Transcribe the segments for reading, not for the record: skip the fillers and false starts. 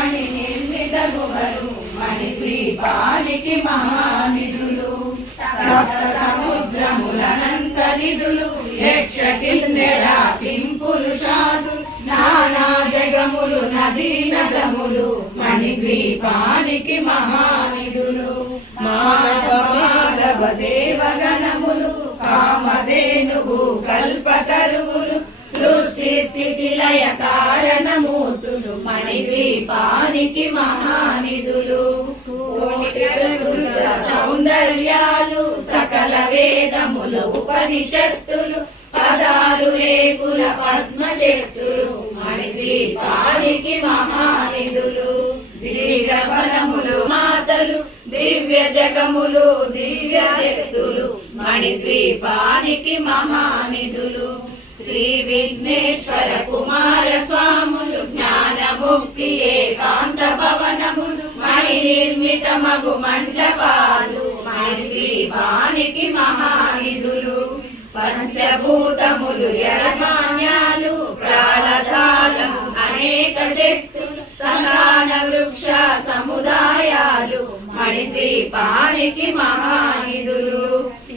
మణి నిర్మిత గుహలు మణిద్వీపానికి మహానిధులు సప్త సముద్రములనంత నిధులు యక్ష కిన్నెర కింపురుషాదు నానా జగములు నదీ నదములు మణిద్వీపానికి మహానిధులు మానవ మాధవ దేవగణములు కామధేనువు కల్పతరువులు సృష్టి స్థితి లయ కారణమూర్తులు మణిద్వీపానికి మహానిధులు కోటి రుద్ర సౌందర్యాలు సకల వేదములు ఉపనిషత్తులు 16 రేకుల పద్మశక్తులు మణిద్వీపానికి మహానిధులు దివ్య బలములు మాతలు దివ్య జగములు దివ్య శక్తులు మణిద్వీపానికి మహానిధులు శ్రీ విఘ్నేశ్వర కుమార స్వాములు జ్ఞాన ముక్తి ఏకాంత భవనములు మణి నిర్మిత మగు మండపాలు మణిద్వీపానికి మహానిధులు పంచభూతములు యజమాన్యాలు ప్రాళశాలము అనేక శక్తులు సంతాన వృక్ష సముదాయాలు మణిద్వీపానికి మహానిధులు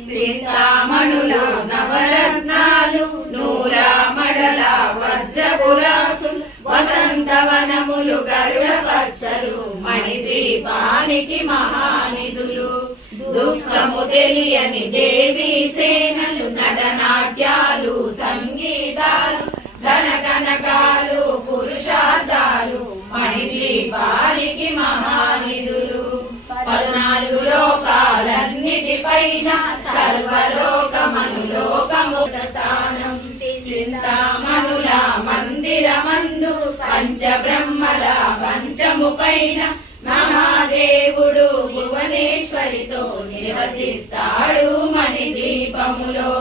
చింతామణుల నవరత్నాలు నూరామడల వజ్రపురాసులు వసంతవనములు గరుడ పచ్చలు మణిద్వీపానికి మహానిధులు దుఃఖము తెలియని దేవీ సేనలు నటనాట్యాలు సంగీతాలు ధనకనకాలు పురుషార్థాలు మణిద్వీపానికి మహానిధులు 14 లోకాలన్నిటిపైన సర్వలోకమనులోకముత స్థానం చింతామణుల మందిరమందు పంచబ్రహ్మల పంచము పైన మహాదేవుడు భువనేశ్వరితో నివసిస్తాడు మణిద్వీపములో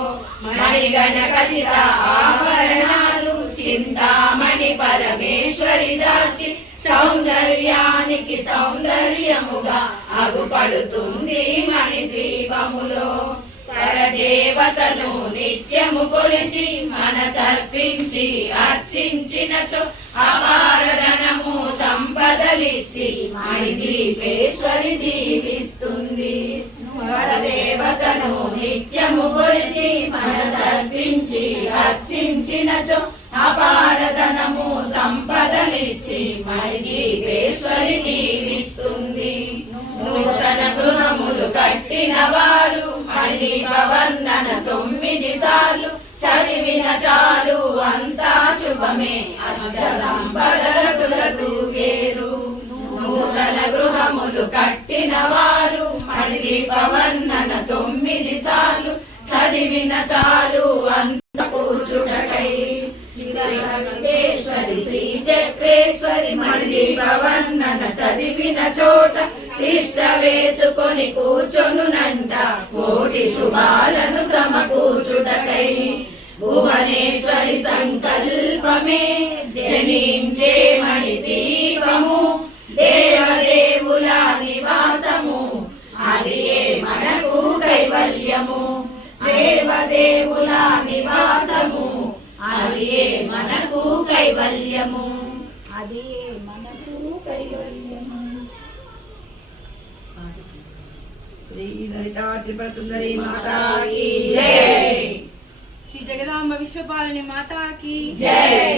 మణిగణ ఖచ్చిత ఆభరణాలు చింతామణి పరమేశ్వరి దాచి సౌందర్యానికి సౌందర్యముగా అగుపడుతుంది మణిద్వీపములో పరదేవతను నిత్యము కొలిచి మనసర్పించి అర్చించినచో అపారధనము సంపదలిచ్చి మణిద్వీపేశ్వరి దీవిస్తుంది పరదేవతను నిత్యము కొలిచి మనసర్పించి అర్చించినచో అపారధనము సంపదలిచ్చి మణిద్వీపేశ్వరి దీవిస్తుంది నూతన గృహములు కట్టిన వారు మణిద్వీపవర్ణన 9 సార్లు చదివిన చాలు అంతా శుభమే అష్ట సంపదలకు వేరు నూతన గృహములు కట్టిన వారు మణిద్వీపవర్ణన 9 సార్లు చదివిన చాలు అంత కూర్చుటకై శ్రీ శ్రీ చక్రేశ్వరి మణిద్వీపవర్ణన చదివిన చోట తిష్ట వేసుకొని కూర్చొనునంట కోటి శుభాలను సమకూర్చుటకై భువనేశ్వరి సంకల్పమే జనించే మణిద్వీపము దేవదేవుల నివాసము అది మనకు కైవల్యము దేవదేవుల నివాసము అది మనకు కైవల్యము అది మనకు కైవల్యము శ్రీ లలితా త్రిపుర సుందరి మాతా की जय श्री जगदांब विश्वपालिनी माता की जय।